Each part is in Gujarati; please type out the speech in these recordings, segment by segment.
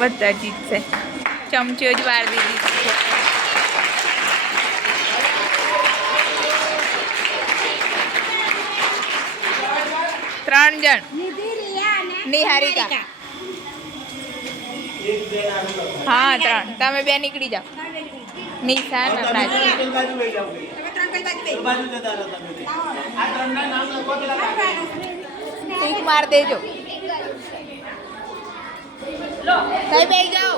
બધા જીતશે. ચમચીઓ જ વાર દીધી છે. ત્રણ જણ. નિહારિકા. હા 3. તમે 2 નીકળી જાઓ. નિશા ને પ્રાચી. ટીક માર દેજો. કઈ બે જાઓ.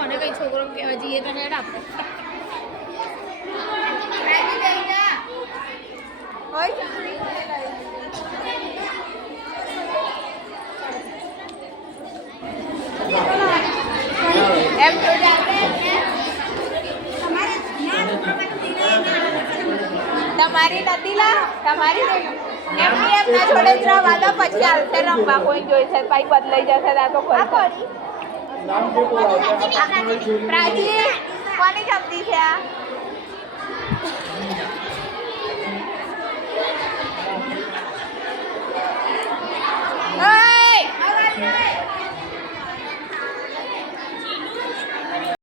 મને કઈ છોકરો કહેવા જઈએ તો નેડ આપો. એમ તો તમારી નથી લા તમારી એમની એમ ના છોડે જ રવાદા પછી આવશે રમવા કોઈ જોઈશે પછી બદલાઈ જશે આ તો કોઈ પ્રાચી કોની જમતી છે આ